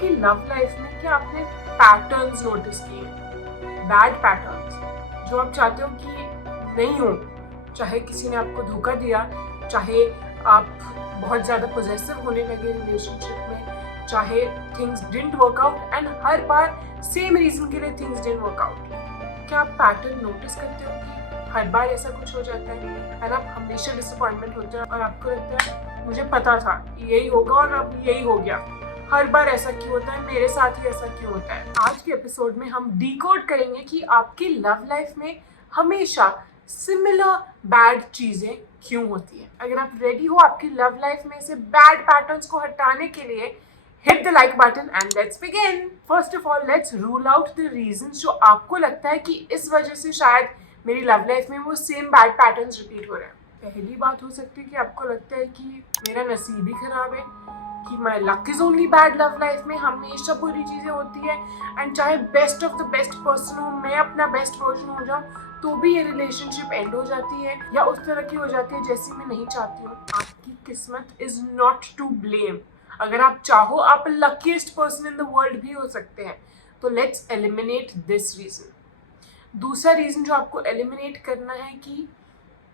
आपकी love life में क्या आपने पैटर्न्स नोटिस किए, बैड पैटर्न्स जो आप चाहते हो कि नहीं हो? चाहे किसी ने आपको धोखा दिया, चाहे आप बहुत ज़्यादा पॉजेसिव होने लगे रिलेशनशिप में, चाहे things didn't work out and हर बार सेम रीजन के लिए थिंग्स डिडंट वर्क आउट। क्या आप पैटर्न नोटिस करते हो कि हर बार ऐसा कुछ हो जाता है और आप हमेशा डिसअपॉइंटमेंट होते हैं और आपको लगता है मुझे पता था यही होगा और अब यही हो गया, हर बार ऐसा क्यों होता है, मेरे साथ ही ऐसा क्यों होता है? आज के एपिसोड में हम डिकोड करेंगे कि आपकी लव लाइफ में हमेशा सिमिलर बैड चीजें क्यों होती है। अगर आप रेडी हो आपकी लव लाइफ में से बैड पैटर्न्स को हटाने के लिए, hit the like button and let's begin. First of all, let's rule out the reasons जो आपको लगता है कि इस वजह से शायद मेरी लव लाइफ में वो सेम बैड पैटर्न्स रिपीट हो रहे हैं। पहली बात हो सकती है कि आपको लगता है कि मेरा नसीब ही खराब है, कि my luck is only bad love life में, हमेशा बुरी चीजें होती है एंड चाहे best of the best person हो, मैं अपना बेस्ट वर्जन हो जाऊँ तो भी ये रिलेशनशिप एंड हो जाती है या उस तरह की हो जाती है जैसी मैं नहीं चाहती हूँ। आपकी किस्मत इज नॉट टू ब्लेम। अगर आप चाहो आप luckiest person in the world भी हो सकते हैं। तो लेट्स एलिमिनेट दिस रीजन। दूसरा रीजन जो आपको एलिमिनेट करना है कि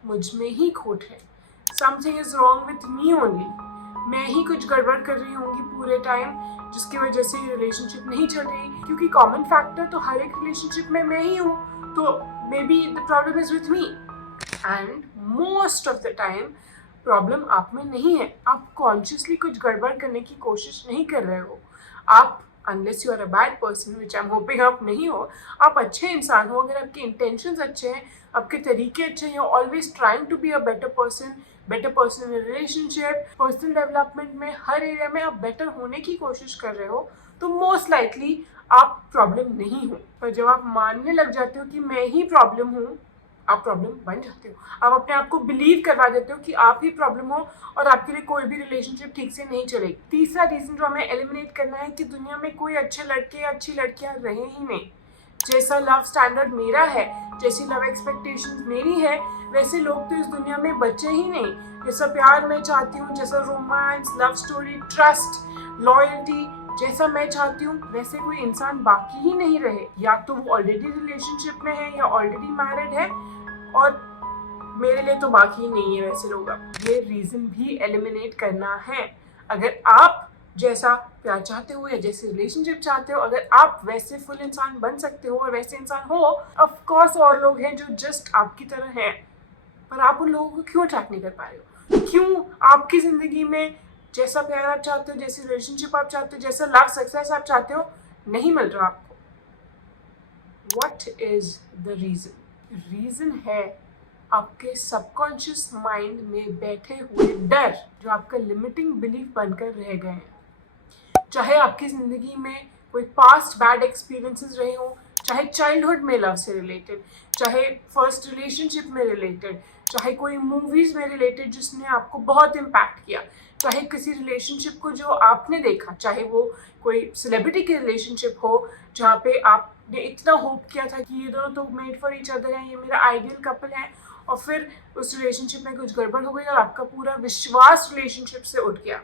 मुझ में ही खोट है, something is wrong with me only, मैं ही कुछ गड़बड़ कर रही होंगी पूरे टाइम जिसकी वजह से रिलेशनशिप नहीं चल रही, क्योंकि कॉमन फैक्टर तो हर एक रिलेशनशिप में मैं ही हूँ, तो may be the problem is with me. And most of the time problem आप में नहीं है, आप कॉन्शियसली कुछ गड़बड़ करने की कोशिश नहीं कर रहे हो। आप unless you are a bad person, which I am hoping आप नहीं हो, आप अच्छे इंसान हो, अगर आपके इंटेंशंस अच्छे हैं, आपके तरीके अच्छे हैं, always trying to be a better person in relationship, personal development में, हर एरिया में आप बेटर होने की कोशिश कर रहे हो, तो मोस्ट लाइकली आप प्रॉब्लम नहीं हो। पर जब आप मानने लग जाते हो कि मैं ही प्रॉब्लम हूँ, आप प्रॉब्लम बन जाते हो। आप अपने आप को बिलीव करवा देते हो कि आप ही प्रॉब्लम हो और आपके लिए कोई भी रिलेशनशिप ठीक से नहीं चलेगी। तीसरा रीजन जो हमें एलिमिनेट करना है कि दुनिया में कोई अच्छे लड़के या अच्छी लड़कियां रहे ही नहीं। जैसा लव स्टैंडर्ड मेरा है, जैसी लव एक्सपेक्टेशंस मेरी है, वैसे लोग तो इस दुनिया में बचे ही नहीं। जैसा प्यार मैं चाहती हूँ, जैसा romance, love story, trust, loyalty जैसा मैं चाहती हूँ, वैसे कोई इंसान बाकी ही नहीं रहे। या तो वो ऑलरेडी रिलेशनशिप में है या ऑलरेडी मैरिड है और मेरे लिए तो बाकी ही नहीं है वैसे लोग। ये रीजन भी एलिमिनेट करना है। अगर आप जैसा प्यार चाहते हो या जैसे रिलेशनशिप चाहते हो, अगर आप वैसे फुल इंसान बन सकते हो और वैसे इंसान हो, ऑफ कोर्स और लोग हैं जो जस्ट आपकी तरह हैं, पर आप उन लोगों को क्यों अट्रैक्ट नहीं कर पा रहे हो? क्यों आपकी जिंदगी में जैसा प्यार आप चाहते हो, जैसी रिलेशनशिप आप चाहते हो, जैसा लव सक्सेस आप चाहते हो, नहीं मिल रहा आपको? What is the reason? Reason है आपके सबकॉन्शियस माइंड में बैठे हुए डर जो आपका लिमिटिंग बिलीफ बनकर रह गए हैं। चाहे आपकी जिंदगी में कोई पास्ट बैड एक्सपीरियंसेस रहे हो, चाहे चाइल्डहुड में लव से रिलेटेड, चाहे फर्स्ट रिलेशनशिप में रिलेटेड, चाहे कोई मूवीज में रिलेटेड जिसने आपको बहुत इम्पैक्ट किया, चाहे किसी रिलेशनशिप को जो आपने देखा, चाहे वो कोई सेलिब्रिटी की रिलेशनशिप हो जहाँ पे आपने इतना होप किया था कि ये दोनों तो मेड फॉर ईच अदर है, ये मेरा आइडियल कपल है, और फिर उस रिलेशनशिप में कुछ गड़बड़ हो गई और आपका पूरा विश्वास रिलेशनशिप से उठ गया।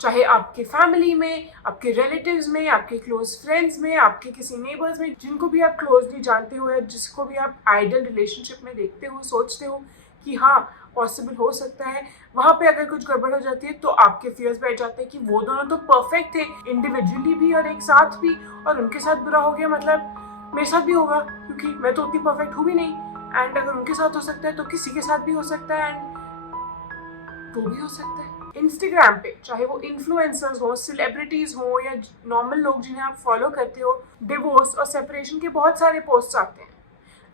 चाहे आपके फैमिली में, आपके रिलेटिव्स में, आपके क्लोज फ्रेंड्स में, आपके किसी नेबर्स में, जिनको भी आप क्लोजली जानते हो या जिसको भी आप आइडियल रिलेशनशिप में देखते हो, सोचते हो कि हाँ पॉसिबल हो सकता है, वहाँ पे अगर कुछ गड़बड़ हो जाती है तो आपके फियर्स बैठ जाते हैं कि वो दोनों तो परफेक्ट थे इंडिविजुअली भी और एक साथ भी, और उनके साथ बुरा हो गया मतलब मेरे साथ भी होगा, क्योंकि मैं तो उतनी परफेक्ट हूँ भी नहीं, एंड अगर उनके साथ हो सकता है तो किसी के साथ भी हो सकता है, एंड वो भी हो सकता है। इंस्टाग्राम पे चाहे वो इन्फ्लुएंसर्स हो, सेलिब्रिटीज हो या नॉर्मल लोग जिन्हें आप फॉलो करते हो, डिवोर्स और सेपरेशन के बहुत सारे पोस्ट आते हैं।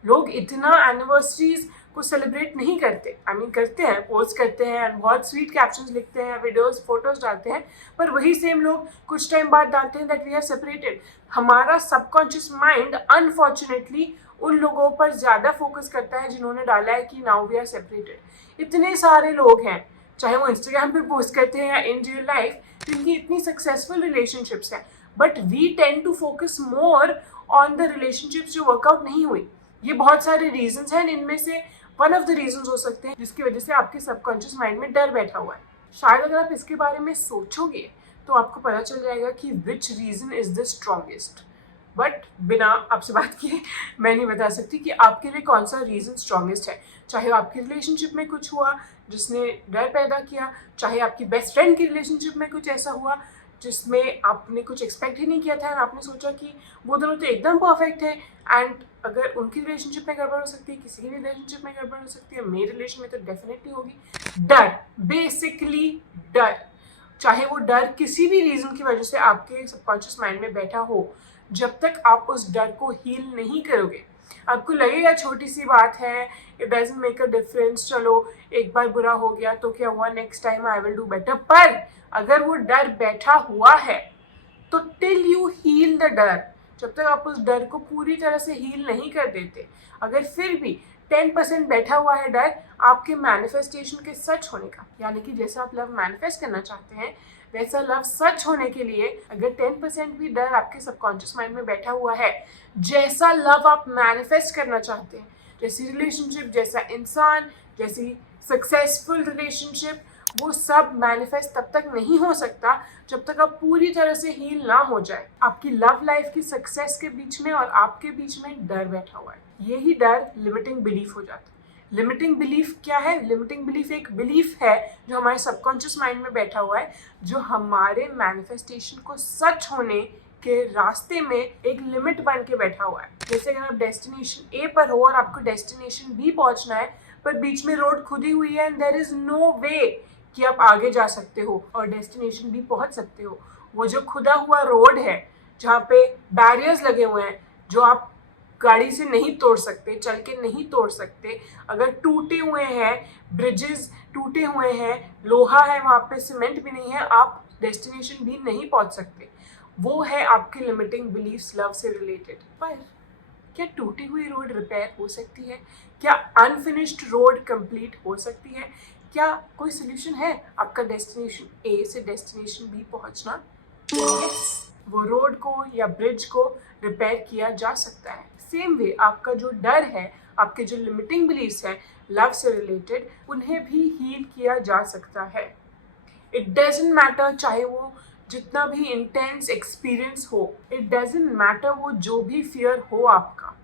लोग इतना एनिवर्सरीज को सेलिब्रेट नहीं करते, करते हैं, पोस्ट करते हैं, बहुत स्वीट कैप्शंस लिखते हैं, वीडियोस फोटोज डालते हैं, पर वही सेम लोग कुछ टाइम बाद डालते हैं दैट वी आर सेपरेटेड। हमारा सबकॉन्शियस माइंड अनफॉर्चुनेटली उन लोगों पर ज्यादा फोकस करता है जिन्होंने डाला है कि नाउ वी आर सेपरेटेड। इतने सारे लोग हैं, चाहे वो इंस्टाग्राम पे पोस्ट करते हैं या इन रियल लाइफ, जिनकी इतनी सक्सेसफुल रिलेशनशिप्स हैं, but we tend to focus more on the relationships जो वर्कआउट नहीं हुई। ये बहुत सारे रीजंस हैं, इनमें से वन ऑफ द रीजंस हो सकते हैं जिसकी वजह से आपके सबकॉन्शियस माइंड में डर बैठा हुआ है। शायद अगर आप इसके बारे में सोचोगे तो आपको पता चल जाएगा कि which reason is the strongest. But बिना आपसे बात किए मैं नहीं बता सकती कि आपके लिए कौन सा रीज़न स्ट्रॉन्गेस्ट है। चाहे आपकी रिलेशनशिप में कुछ हुआ जिसने डर पैदा किया, चाहे आपकी बेस्ट फ्रेंड की रिलेशनशिप में कुछ ऐसा हुआ जिसमें आपने कुछ एक्सपेक्ट ही नहीं किया था और आपने सोचा कि वो दोनों तो एकदम परफेक्ट है, एंड अगर उनकी रिलेशनशिप में गड़बड़ हो सकती है, किसी की रिलेशनशिप में गड़बड़ हो सकती है, मेरी रिलेशन में तो डेफिनेटली होगी। डर, बेसिकली डर, चाहे वो डर किसी भी रीज़न की वजह से आपके सबकॉन्शियस माइंड में बैठा हो, जब तक आप उस डर को हील नहीं करोगे, आपको लगेगा छोटी सी बात है, it doesn't make a difference, चलो एक बार बुरा हो गया तो क्या हुआ, next time I will do better. पर अगर वो डर बैठा हुआ है तो टिल यू हील द डर, जब तक आप उस डर को पूरी तरह से हील नहीं कर देते, अगर फिर भी 10% बैठा हुआ है डर आपके मैनिफेस्टेशन के सच होने का, यानी कि जैसा आप लव मैनिफेस्ट करना चाहते हैं वैसा लव सच होने के लिए अगर 10% भी डर आपके सबकॉन्शियस माइंड में बैठा हुआ है, जैसा लव आप मैनिफेस्ट करना चाहते हैं, जैसी रिलेशनशिप, जैसा इंसान, जैसी सक्सेसफुल रिलेशनशिप, वो सब मैनिफेस्ट तब तक नहीं हो सकता जब तक आप पूरी तरह से हील ना हो जाए। आपकी लव लाइफ की सक्सेस के बीच में और आपके बीच में डर बैठा हुआ है, यही डर लिमिटिंग बिलीफ हो जाता है। लिमिटिंग बिलीफ क्या है? लिमिटिंग बिलीफ एक बिलीफ है जो हमारे सबकॉन्शियस माइंड में बैठा हुआ है, जो हमारे मैनिफेस्टेशन को सच होने के रास्ते में एक लिमिट बन के बैठा हुआ है। जैसे अगर आप डेस्टिनेशन ए पर हो और आपको डेस्टिनेशन बी पहुंचना है, पर बीच में रोड खुदी हुई है एंड देयर इज नो वे कि आप आगे जा सकते हो और डेस्टिनेशन भी पहुंच सकते हो। वो जो खुदा हुआ रोड है जहाँ पे बैरियर्स लगे हुए हैं जो आप गाड़ी से नहीं तोड़ सकते, चल के नहीं तोड़ सकते, अगर टूटे हुए हैं ब्रिजेस, टूटे हुए हैं, लोहा है वहाँ पे, सीमेंट भी नहीं है, आप डेस्टिनेशन भी नहीं पहुँच सकते। वो है आपके लिमिटिंग बिलीफ्स लव से रिलेटेड। पर क्या टूटी हुई रोड रिपेयर हो सकती है? क्या अनफिनिश्ड रोड कंप्लीट हो सकती है? क्या कोई सोल्यूशन है आपका डेस्टिनेशन ए से डेस्टिनेशन बी पहुंचना? यस, वो रोड को या ब्रिज को रिपेयर किया जा सकता है। सेम वे आपका जो डर है, आपके जो लिमिटिंग बिलीफ्स हैं लव से रिलेटेड, उन्हें भी हील किया जा सकता है। इट डजंट मैटर चाहे वो जितना भी इंटेंस एक्सपीरियंस हो, इट डजंट मैटर वो जो भी फियर हो आपका,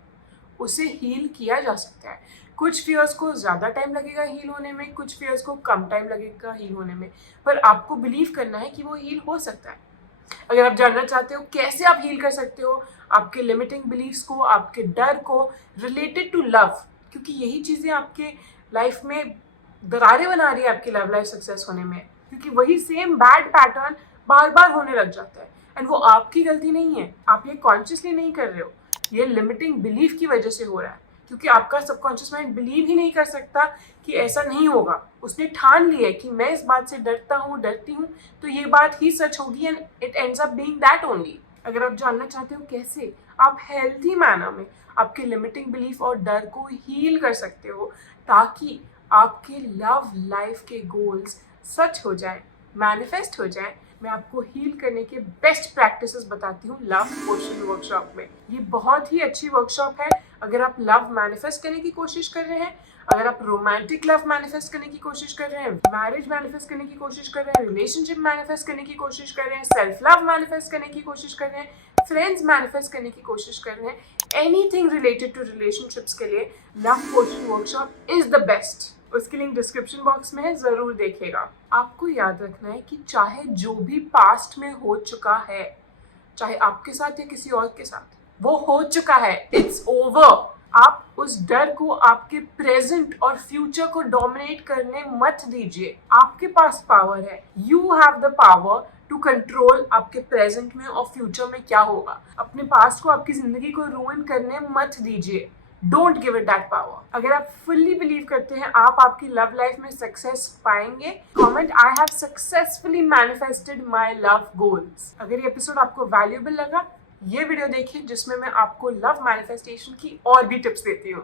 उसे हील किया जा सकता है। कुछ फियर्स को ज़्यादा टाइम लगेगा हील होने में, कुछ फियर्स को कम टाइम लगेगा हील होने में, पर आपको बिलीव करना है कि वो हील हो सकता है। अगर आप जानना चाहते हो कैसे आप हील कर सकते हो आपके लिमिटिंग बिलीफ्स को, आपके डर को रिलेटेड टू लव, क्योंकि यही चीज़ें आपके लाइफ में दरारें बना रही है आपकी लव लाइफ सक्सेस होने में, क्योंकि वही सेम बैड पैटर्न बार बार होने लग जाता है एंड वो आपकी गलती नहीं है, आप ये कॉन्शियसली नहीं कर रहे हो, ये लिमिटिंग बिलीफ की वजह से हो रहा है, क्योंकि आपका सबकॉन्शियस माइंड बिलीव ही नहीं कर सकता कि ऐसा नहीं होगा। उसने ठान लिया है कि मैं इस बात से डरता हूँ, डरती हूँ, तो ये बात ही सच होगी and it ends up being that only. अगर आप जानना चाहते हो कैसे आप हेल्थी मैनर में आपके लिमिटिंग बिलीफ और डर को हील कर सकते हो ताकि आपके लव लाइफ के गोल्स सच हो जाए, मैनिफेस्ट हो जाए, मैं आपको हील करने के बेस्ट प्रैक्टिसेस बताती हूँ लव पोशन वर्कशॉप में। ये बहुत ही अच्छी वर्कशॉप है अगर आप लव मैनिफेस्ट करने की कोशिश कर रहे हैं, अगर आप रोमांटिक लव मैनिफेस्ट करने की कोशिश कर रहे हैं, मैरिज मैनिफेस्ट करने की कोशिश कर रहे हैं, रिलेशनशिप मैनिफेस्ट करने की कोशिश कर रहे हैं, सेल्फ लव मैनिफेस्ट करने की कोशिश कर रहे हैं, फ्रेंड्स मैनिफेस्ट करने की कोशिश कर रहे हैं, एनीथिंग रिलेटेड टू रिलेशनशिप्स के लिए love potion workshop is the best. उसकी लिंक डिस्क्रिप्शन बॉक्स में है, जरूर देखिएगा। आपको याद रखना है कि चाहे जो भी पास्ट में हो चुका है, चाहे आपके साथ या किसी और के साथ, वो हो चुका है, इट्स ओवर। आप उस डर को आपके प्रेजेंट और फ्यूचर को डोमिनेट करने मत दीजिए। आपके पास पावर है, you have the power to control आपके प्रेजेंट में और फ्यूचर में क्या होगा। अपने पास्ट को, आपकी जिंदगी को रूइन करने मत दीजिए। Don't give it that power. अगर आप फुल्ली बिलीव करते हैं आप आपकी लव लाइफ में सक्सेस पाएंगे, comment I have successfully manifested my love goals. अगर ये एपिसोड आपको वैल्यूएबल लगा, ये वीडियो देखिए जिसमें मैं आपको लव मैनिफेस्टेशन की और भी टिप्स देती हूँ।